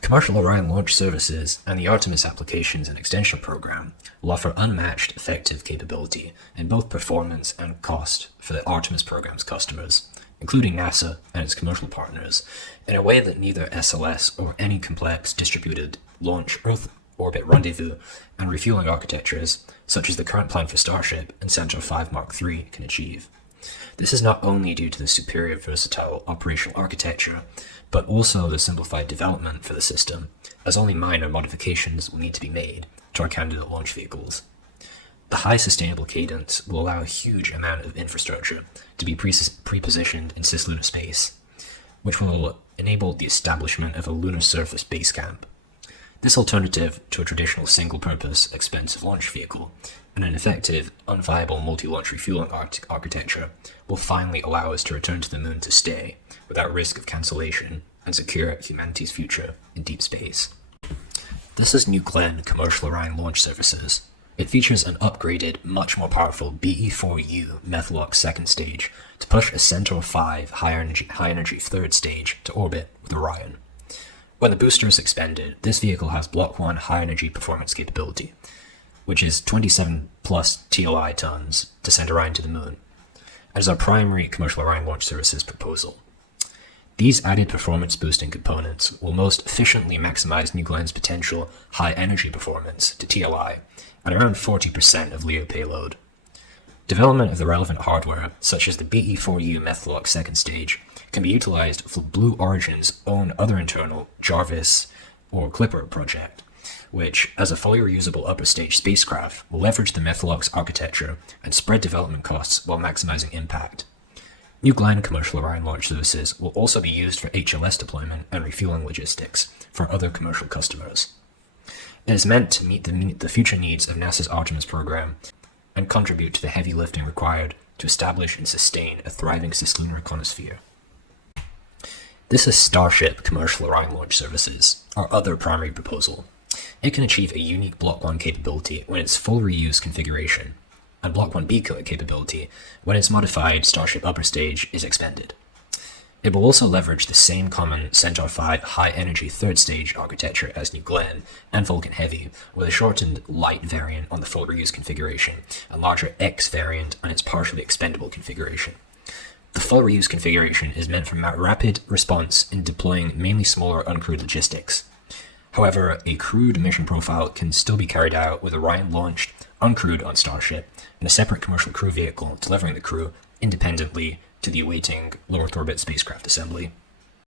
Commercial Orion Launch Services and the Artemis Applications and Extension program will offer unmatched effective capability in both performance and cost for the Artemis program's customers, including NASA and its commercial partners, in a way that neither SLS or any complex distributed launch Earth orbit rendezvous and refueling architectures, such as the current plan for Starship and Centaur 5 Mark III, can achieve. This is not only due to the superior versatile operational architecture, but also the simplified development for the system, as only minor modifications will need to be made to our candidate launch vehicles. The high sustainable cadence will allow a huge amount of infrastructure to be pre-positioned in cislunar space, which will enable the establishment of a lunar surface base camp. This alternative to a traditional single-purpose, expensive launch vehicle and an effective, unviable multi-launch refueling architecture will finally allow us to return to the moon to stay, without risk of cancellation, and secure humanity's future in deep space. This is New Glenn Commercial Orion Launch Services. It features an upgraded, much more powerful BE4U Methalox second stage to push a Centaur 5 high-energy third stage to orbit with Orion. When the booster is expended, this vehicle has Block 1 high-energy performance capability, which is 27 plus TLI tons to send Orion to the moon, and is our primary Commercial Orion Launch Services proposal. These added performance-boosting components will most efficiently maximize New Glenn's potential high-energy performance to TLI at around 40% of LEO payload. Development of the relevant hardware, such as the BE4U Methalox second stage, can be utilized for Blue Origin's own other internal Jarvis or Clipper project, which, as a fully reusable upper stage spacecraft, will leverage the Methalox architecture and spread development costs while maximizing impact. New Glenn Commercial Orion Launch Services will also be used for HLS deployment and refueling logistics for other commercial customers. It is meant to meet the future needs of NASA's Artemis program and contribute to the heavy lifting required to establish and sustain a thriving cislunar econosphere. This is Starship Commercial Orion Launch Services, our other primary proposal. It can achieve a unique Block 1 capability when its full reuse configuration, and Block 1B capability when its modified Starship upper stage is expended. It will also leverage the same common Centaur 5 high-energy third stage architecture as New Glenn and Vulcan Heavy, with a shortened light variant on the full reuse configuration and larger X variant on its partially expendable configuration. The full reuse configuration is meant for rapid response in deploying mainly smaller uncrewed logistics. However, a crewed mission profile can still be carried out with Orion launched uncrewed on Starship and a separate commercial crew vehicle delivering the crew independently to the awaiting low Earth orbit spacecraft assembly.